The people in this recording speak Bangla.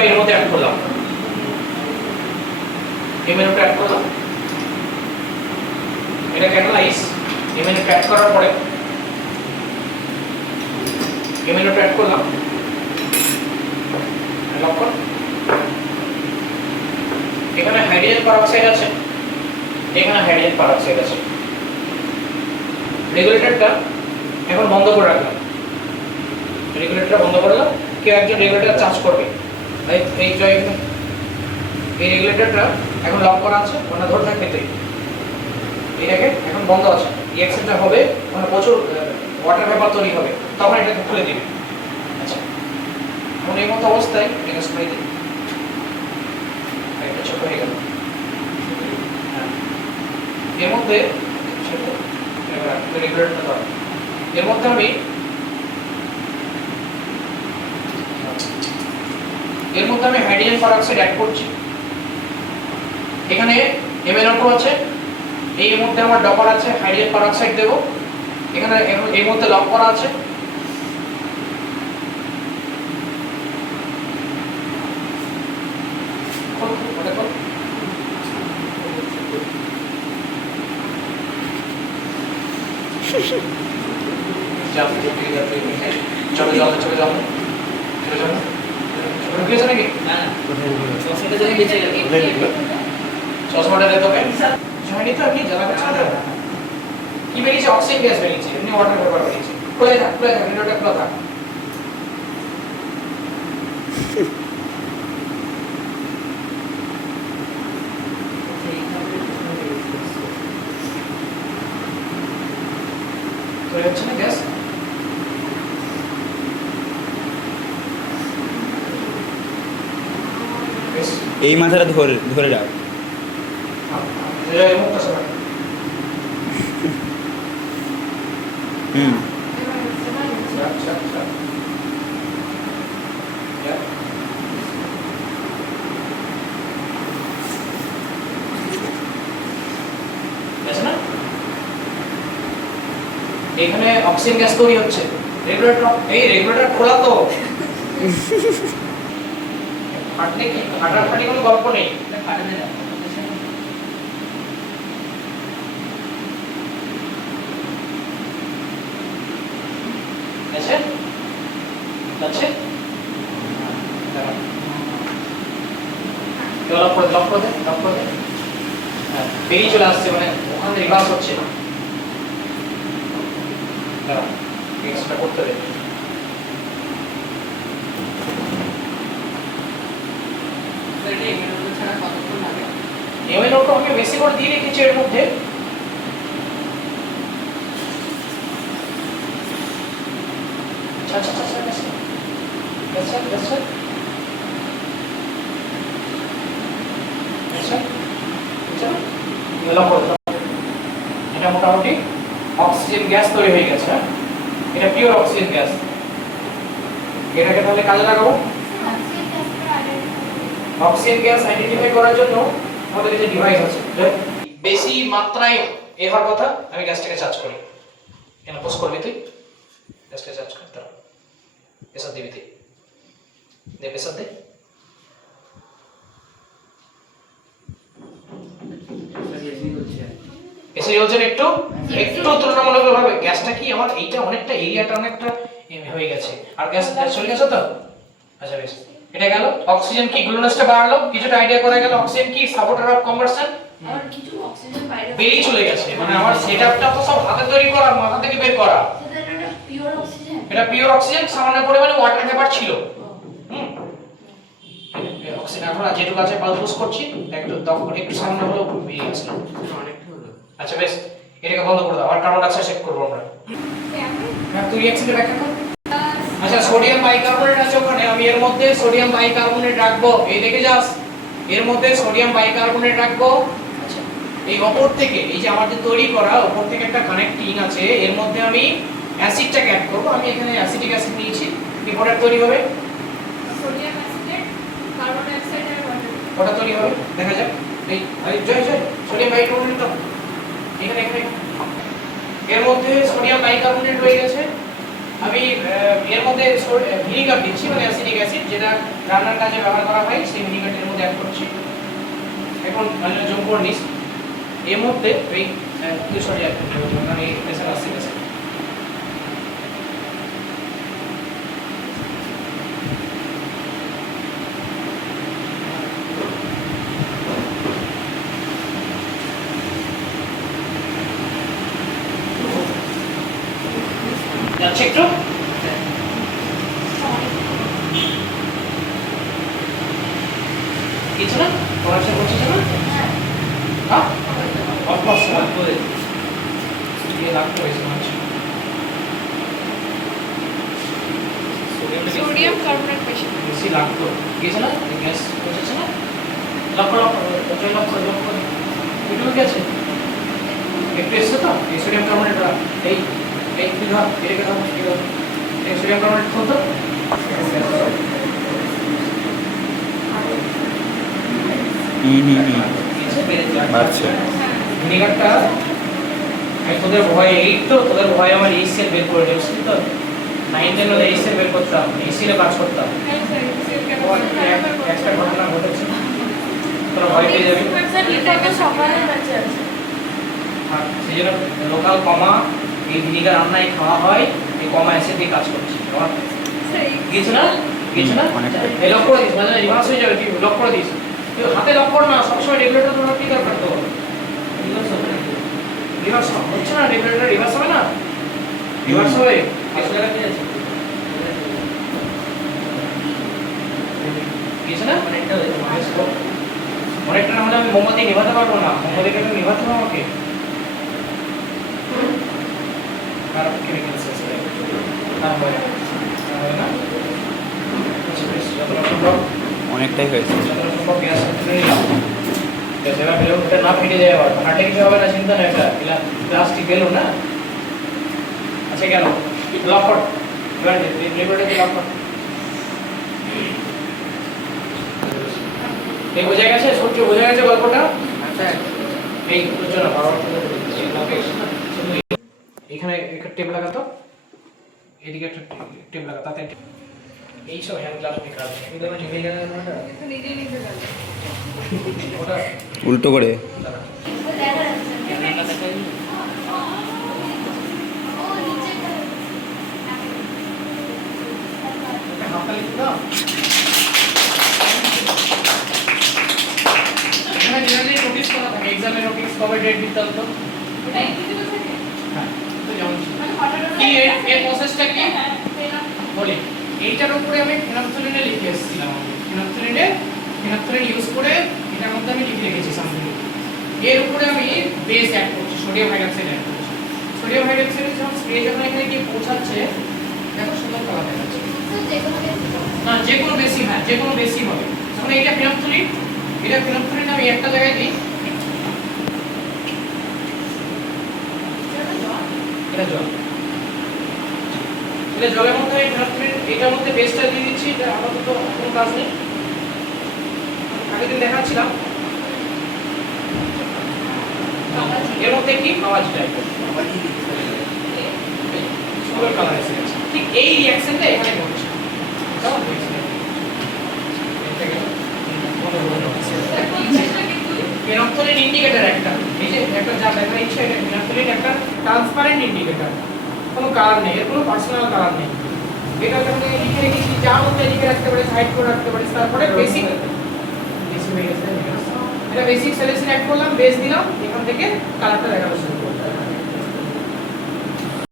আমি এর মধ্যে অ্যাড করলাম, MnO2 অ্যাড করলাম, এটা ক্যাটালাইজ। MnO2 অ্যাড করার পরে MnO2 অ্যাড করলাম, লক্ষ্য এখানে হাইড্রোজেন পারঅক্সাইড আছে, এখানে হাইড্রোজেন পারঅক্সাইড আছে। রেগুলেটরটা এখন বন্ধ করে রাখলাম, রেগুলেটরটা বন্ধ করলাম। কেউ একজন রেগুলেটর চার্জ করবে, এই যে এই রেগুলেটরটা এখন লক করা আছে, মানে ধরে থাকবে তো এটাকে এখন বন্ধ আছে। রিঅ্যাকশনটা হবে মানে প্রচুর ওয়াটার ভেপার তৈরি হবে, তখন এটাকে খুলে দিবে। আচ্ছা, এখন এই মতো অবস্থায় এটাকে স্প্রে দিই, এটা ছোট হয়ে গেল। এর মধ্যে রেগুলেটরটা ধর, এর মধ্যে আমি হাইড্রোজেন পারঅক্সাইড অ্যাড করছি। এখানে MnO2 আছে, এই মধ্যে আমার ডপার আছে, হাইড্রোজেন পারঅক্সাইড দেব। এখানে এই মধ্যে লক করা আছে, চলে যাও ঢুকেছে নাকি? চশমাটা দে তোকে। জানি তো আপনি জ্বালা করছেন না। কি বেরিয়েছে? অক্সিজেন গ্যাস বেরিয়েছে, এমনি ওয়াটার ভেপার বেরিয়েছে। খুলে থাক ভিডিওটা খোলা থাক। তৈরি হচ্ছে না গ্যাস? এই মাথাটা ধরে ধরে রাখ। হুম, এখানে অক্সিজেন গ্যাস তৈরি হচ্ছে। রেগুলেটর খোলা তো। ফাটাফাটি কোনো গল্প নেই। বেরিয়ে চলে আসছে, মানে ওখান থেকে রিভার্স হচ্ছে। করতে হবে। MnO2 আমি বেশি করে দিয়ে রেখেছি এর মধ্যে। এটা মোটামুটি অক্সিজেন গ্যাস তৈরি হয়ে গেছে। এটা পিওর অক্সিজেন গ্যাস। এটাকে তাহলে কাজে লাগাবো। অক্সিজেন গ্যাস আইডেন্টিফাই করার জন্য আমাদের যে ডিভাইস আছে, বেশি মাত্রায় এ হওয়ার কথা, আমি গ্যাসটাকে চার্জ করি। কেন পোস্ট করবি তুই? গ্যাসটাকে চার্জ করতে হবে। প্রেসার দিবি তুই, দে প্রেসার দে। এসে জ্বলছে একটু তুলনামূলকভাবে। গ্যাসটা কি আমার এইটা অনেকটা এরিয়াটা অনেকটা হয়ে গেছে, আর গ্যাস চলে গেছে তো। আচ্ছা বেশ, এটা গেল। অক্সিজেন কি গ্লুকোজটা বাড়লো, কিছুটা আইডিয়া করা গেল। অক্সিজেন কি সাপোর্টার অফ কনভার্সন, আর কিছু অক্সিজেন বাইরে বেরিয়ে চলে গেছে। মানে আমার সেটআপটা তো সব হাতে তৈরি করা, মাথা থেকে বের করা। এটা পিওর অক্সিজেন, এটা পিওর অক্সিজেন, সামান্য পরিমাণে ওয়াটার ভেপার ছিল। অক্সিজেন এখন যেটুকু আছে পালস করছি, একটু সামান্য হলো বেরিয়ে আসলো। আচ্ছা বেশ, এটাকে বন্ধ করে দাও। আর কার্বন ডাইঅক্সাইড চেক করব আমরা। হ্যাঁ, তুই রিঅ্যাকশনটা ব্যাখ্যা কর। আচ্ছা, সোডিয়াম বাইকার্বনেট আছে ওখানে, আমি এর মধ্যে সোডিয়াম বাইকার্বনেট রাখবো। এই দেখে যাস, এর মধ্যে সোডিয়াম বাইকার্বনেট রাখবো। আচ্ছা, এই উপর থেকে, এই যে আমাদের তৈরি করা উপর থেকে একটা কানেক্টিং আছে, এর মধ্যে আমি অ্যাসিডটাকে অ্যাড করব। আমি এখানে অ্যাসিটিক অ্যাসিড নিয়েছি। কি প্রোডাক্ট তৈরি হবে? সোডিয়াম অ্যাসিড, কার্বন ডাইঅক্সাইড আর ওয়াটার। ওটা তৈরি হবে, দেখা যাক। এই জয় সোডিয়াম বাইকার্বনেট তো এখানে এর মধ্যে সোডিয়াম বাইকার্বনেট হয়ে গেছে। আমি এর মধ্যে ভিনিগার দিচ্ছি মানে অ্যাসিটিক অ্যাসিড যেটা রান্নার কাজে ব্যবহার করা হয় সেই ভিনিগারটার মধ্যে অ্যাড করছি এখন মানে যোগ করে নিস এর মধ্যে এই সরি মানে প্রেসার আসছে গেছে যাচ্ছে একটু কিছু না পড়াশোনা করছিস না হ্যাঁ অফকোর্স করে দিয়ে লাগতে হয়েছে মানুষ সোডিয়াম কার্বনেট পেশেন্ট বেশি লাগতো গেছে না গ্যাস হচ্ছে না লক্ষ এটুকু গেছে একটু এসছে তো এই সোডিয়াম কার্বনেট এই তুই ধর এটাকে ধর এই সোডিয়াম কার্বনেট খুলতো বাড়ছে ভিনেগারটা তোদের ভয় এই তো তোদের ভয় আমার এই সেল বের করে দিয়েছি তো 9 10 এই সেল বের করতাম এই সেলে কাজ করতাম একটা ঘটনা ঘটেছে তোরা ভয় পেয়ে যাবি সেই জন্য লোকাল কমা এই ভিনেগার রান্নায় খাওয়া হয় এই কমা অ্যাসিড দিয়ে কাজ করছে গেছে না এই লক করে দিস মানে রিভার্স হয়ে যাবে তুই লক করে দিস তুই হাতে লক কর না সবসময় রেগুলেটর তোমার কি দরকার তো রিভার্স হচ্ছে না রেগুলেটর রিভার্স হবে না রিভার্স হবে কিছু জায়গা কি আছে কিছু না অনেকটা না হলে আমি মোমবাতি নিভাতে পারবো না মোমবাতিটা আমি নিভাতে হবে আমাকে কারণ কেমিক্যালস আছে না হয় না অনেকটাই হয়েছে না ফেটে যায় আবার ফাটে কিছু হবে না চিন্তা না এটা প্লাস্টিক গেল না আচ্ছা গেল লক কর এবার লেবারটাকে লক কর এই বোঝা গেছে সূর্য বোঝা গেছে গল্পটা আচ্ছা এই সূর্য না পাওয়ার এখানে একটা টেপ লাগাতো এদিকে একটা টেপ লাগা তাতে এই সব হ্যান্ড গ্লাভস নিয়ে কাজ এগুলো আমি নিভে গেলে ওটা নিজে নিজে যাবে ওটা উল্টো করে হাততালি দাও এখানে জেনারেলি নোটিস করা থাকে এক্সামে নোটিস কবে ডেট দিতে হতো ওটা ইনভিজিবল থাকে হ্যাঁ তো যেমন মানে হঠাৎ কি এর প্রসেসটা কি বলি এইটার উপরে আমি ফেনাফথলিনে লিখে এসেছিলাম ফেনাফথলিন ইউজ করে এটার মধ্যে আমি লিখে রেখেছি সামথিং এর উপরে আমি বেস অ্যাড করছি সোডিয়াম হাইড্রক্সাইড অ্যাড করছি সোডিয়াম হাইড্রক্সাইড যখন স্প্রে যখন এখানে গিয়ে পৌঁছাচ্ছে দেখো সুন্দর কালার দেখাচ্ছে না যে কোনো বেশি হ্যাঁ যে কোনো বেশি হবে যখন এইটা ফেনাফথলিন আমি একটা জায়গায় দিই এটা জল এটা জলের মধ্যে এটার মধ্যে বেসটা দিয়ে দিচ্ছি এটা আপাতত কোনো কাজ নেই আগের দিন দেখাচ্ছিলাম এর মধ্যে কি আওয়াজ টাইপের সুন্দর কালার এসে গেছে ঠিক এই রিঅ্যাকশনটা এখানে ঘটছে ফেনাফথলিন ইন্ডিকেটর একটা এই যে একটা যা দেখা ইচ্ছা এটা ফেনাফথলিন একটা ট্রান্সপারেন্ট ইন্ডিকেটর কোনো কালার নেই এর কোনো পার্সোনাল কালার নেই এটা তুমি লিখে রেখেছি যা মধ্যে লিখে রাখতে পারিস হাইড করে রাখতে পারিস তারপরে বেসিক হয়ে গেছে এটা বেসিক সলিউশন অ্যাড করলাম বেস দিলাম এখান থেকে কালারটা দেখাবো